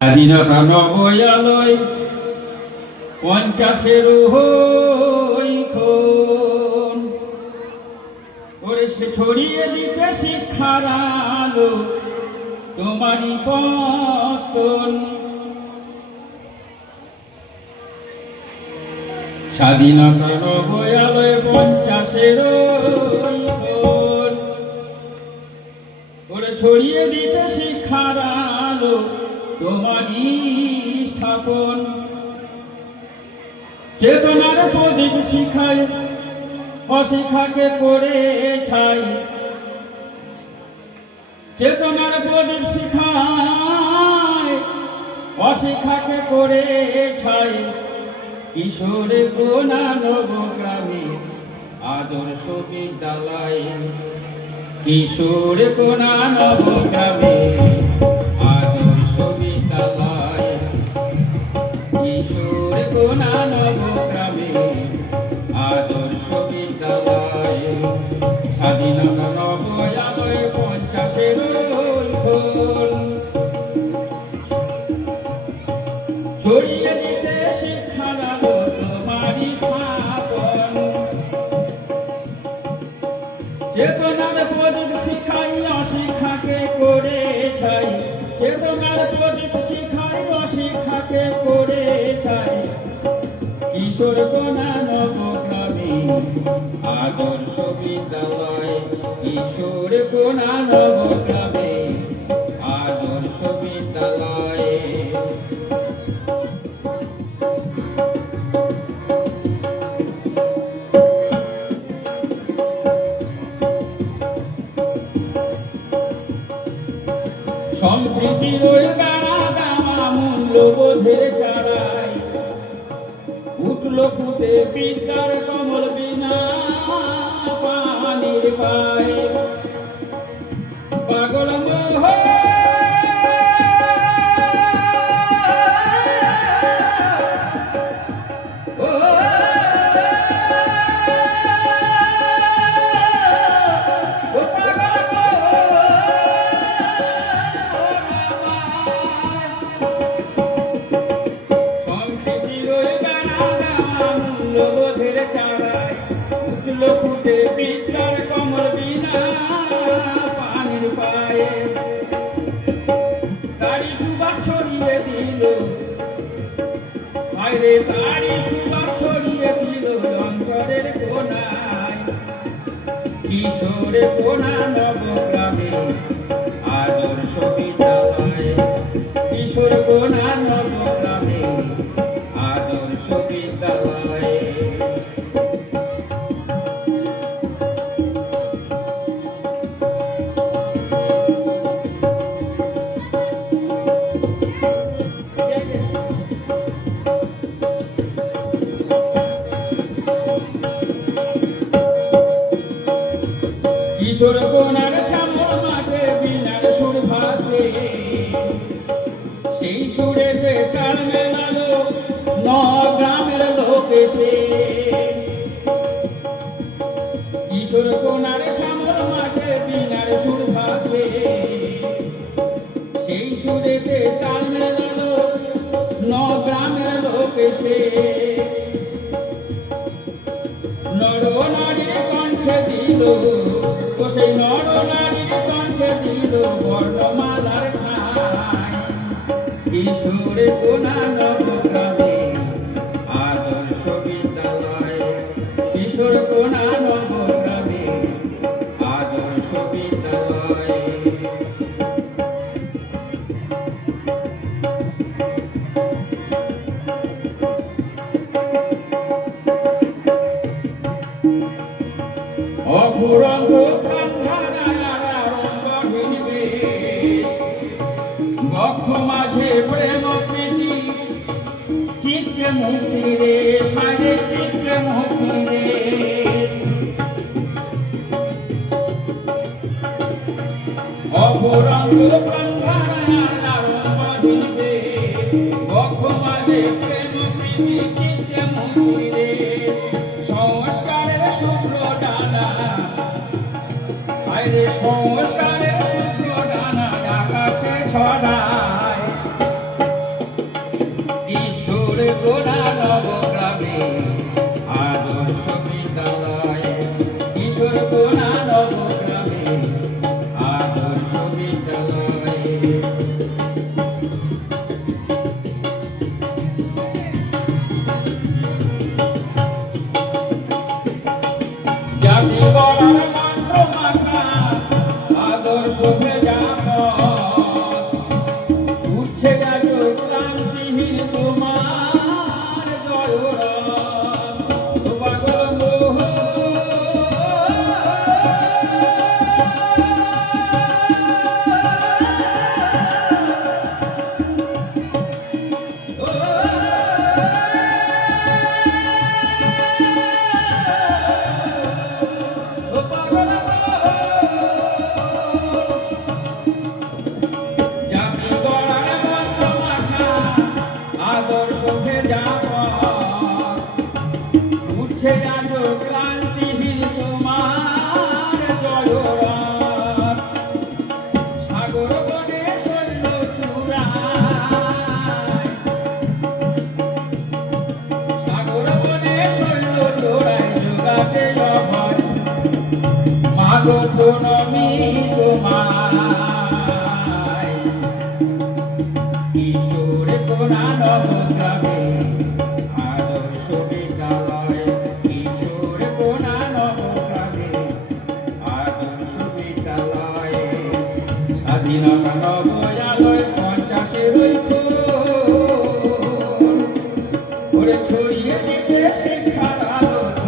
স্বাধীনতা নবয়ালয় পঞ্চাশের ওরে সে ছড়িয়ে দিতে শিক্ষার আলো, তোমারই পতন। স্বাধীনতা নবয়ালয় পঞ্চাশের ওরে ছড়িয়ে দিতে শিক্ষার আলো তোমারই স্থাপন চেতনার প্রদীপ শিখায় অশিক্ষাকে করে ছাই। চেতনার প্রদীপ শিখায় অশিক্ষাকে করে ছাই। কিশোরে কোনা নবগ্রামে আদর্শ বিদ্যালয়, কিশোর কোনা নবগ্রামে। চেতনার প্রদীপ শিখাই অশিক্ষাকে করে করে ছাই কিশোর কোনা নবগ্রামে আদর্শ বিদ্যালয়, কিশোর কোনা নবগ্রামে। সম্প্রীতির ওই গানা গামা মূল্যবোধের ছাড়াই উঠল ফুটে বিদ্যার কমল বিনা পানির পায়ে। উঠল ফুটে বিদ্যার কমল বিনা পানির কিশোরে কোনা নবগ্রামে আদর্শ বিদ্যালয়। কিশোর কোনা নবগ্রামে। কিশোর কোনার শ্যামল মাঠে বিনার সুর ভাসে। সেই সুরেতে তাল মেলালো ন গ্রামের লোক এসে। কিশোর কোনার শ্যামল মাঠে বিনার সুর ভাসে। সেই সুরেতে তাল মেলালো ন গ্রামের লোক এসে। নর নারীর কণ্ঠে দিল তো সেই নর নারীর দিল বর্ণমালার ছায় কিশোরে কোনা নবগ্রামে মাঝে প্রেম প্রীতি চিত্রে মুক্তি রে চিত্রে মুক্তি রে অপুরঙ্গ সংস্কারের আইরে সংস্কারের সূত্র ডানা আকাশে ছড়ায় Happy Golaram তোমায়। কিশোর কোনা নবগ্রামে আদর্শ স্বাধীনতা পঞ্চাশের ঐক্য।